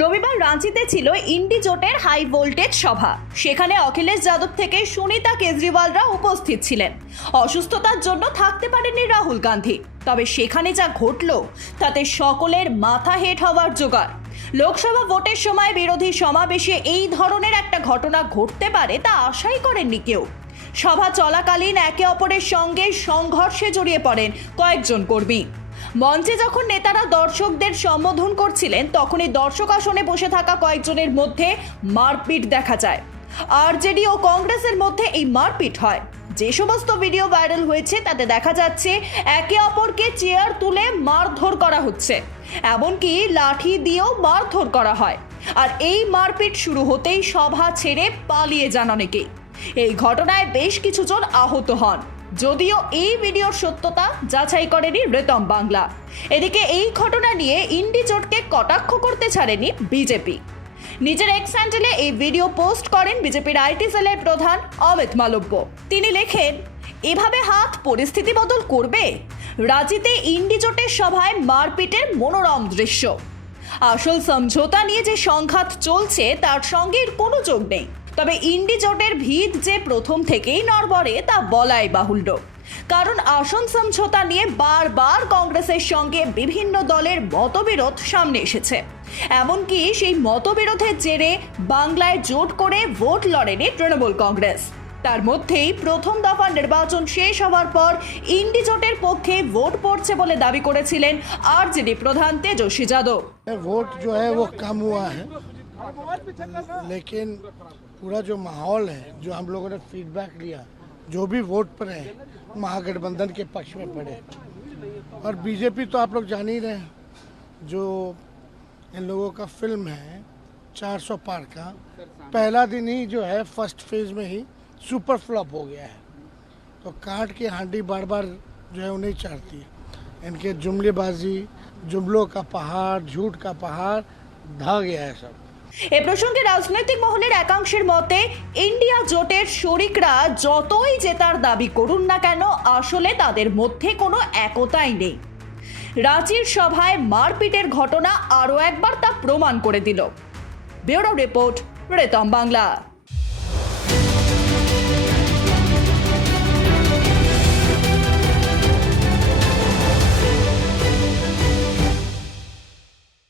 রবিবার রাঁচিতে ছিল ইন্ডি জোটের হাই ভোল্টেজ সভা। সেখানে অখিলেশ যাদব থেকে সুনিতা কেজরিওয়ালরা উপস্থিত ছিলেন। অসুস্থতার জন্য থাকতে পারেননি রাহুল গান্ধী। তবে সেখানে যা ঘটল, তাতে সকলের মাথা হেট হওয়ার জোগাড়। লোকসভা ভোটের সময় বিরোধী সমাবেশে এই ধরনের একটা ঘটনা ঘটতে পারে তা আশাই করেননি কেউ। সভা চলাকালীন একে অপরের সঙ্গে সংঘর্ষে জড়িয়ে পড়েন কয়েকজন কর্মী। মঞ্চে যখন নেতারা দর্শকদের সম্বোধন করছিলেন, তখনই দর্শক আসনে বসে থাকা কয়েকজনের মধ্যে মারপিট দেখা যায়। আরজেডি ও কংগ্রেসের মধ্যে এই মারপিট হয়। যে সমস্ত ভিডিও ভাইরাল হয়েছে, তাতে দেখা যাচ্ছে একে অপরকে চেয়ার তুলে মারধর করা হচ্ছে। এমনকি লাঠি দিয়েও মারধর করা হয়। আর এই মারপিট শুরু হতেই সভা ছেড়ে পালিয়ে যান অনেকেই। এই ঘটনায় বেশ কিছুজন আহত হন। যদিও এই ভিডিওর সত্যতা যাচাই করেনি রেতম বাংলা। এদিকে এই ঘটনা নিয়ে ইন্ডি জোটকে কটাক্ষ করতে ছাড়েনি বিজেপি। নিজের এক্স হ্যান্ডেলে এই ভিডিও পোস্ট করেন বিজেপির আইটি সেলের প্রধান অমিত মালব্য। তিনি লেখেন, এভাবে হাত পরিস্থিতি বদল করবে? রাঁচিতে ইন্ডিজোটের সভায় মারপিটের মনোরম দৃশ্য। আসল সমঝোতা নিয়ে যে সংঘাত চলছে, তার সঙ্গে কোনো যোগ নেই। তবে ইন্ডি জোটের ভিত যে প্রথম থেকেই নড়বড়ে তা বলাই বাহুল্য কারণ আসন সমঝোতা নিয়ে বারবার কংগ্রেসের সঙ্গে বিভিন্ন দলের মতবিরোধ সামনে এসেছে এমনকি সেই মতবিরোধের জেরে বাংলায় জোট করে ভোট লড়েনি তৃণমূল কংগ্রেস তার মধ্যেই প্রথম দফা নির্বাচন শেষ হওয়ার পর ইন্ডি জোটের পক্ষে ভোট পড়ছে বলে দাবি করেছিলেন আরজেডি প্রধান তেজস্বী যাদব वोट जो है वो कम हुआ है लेकिन पूरा जो माहौल है, जो हम लोगों ने फीडबैक लिया, जो भी वोट पर है, महागठबंधन के पक्ष में पड़े। और बीजेपी तो आप लोग जान ही रहे जो इन लोगों का फ़िल्म है 400 पार का, पहला दिन ही जो है फ़र्स्ट फ़ेज़ में ही सुपर फ्लॉप हो गया है। तो काट की हांडी बार बार जो है, उन्हें चढ़ती है। इनके जुमलेबाजी, जुमलों का पहाड़, झूठ का पहाड़ ढा गया है सब। এ প্রসঙ্গে রাজনৈতিক মহলের একাংশের মতে, ইন্ডিয়া জোটের শরিকরা যতই জেতার দাবি করুন না কেন, আসলে তাদের মধ্যে কোনো একতাই নেই। রাঁচির সভায় মারপিটের ঘটনা আরও একবার তা প্রমাণ করে দিল। ব্যুরো রিপোর্ট, রেতম বাংলা।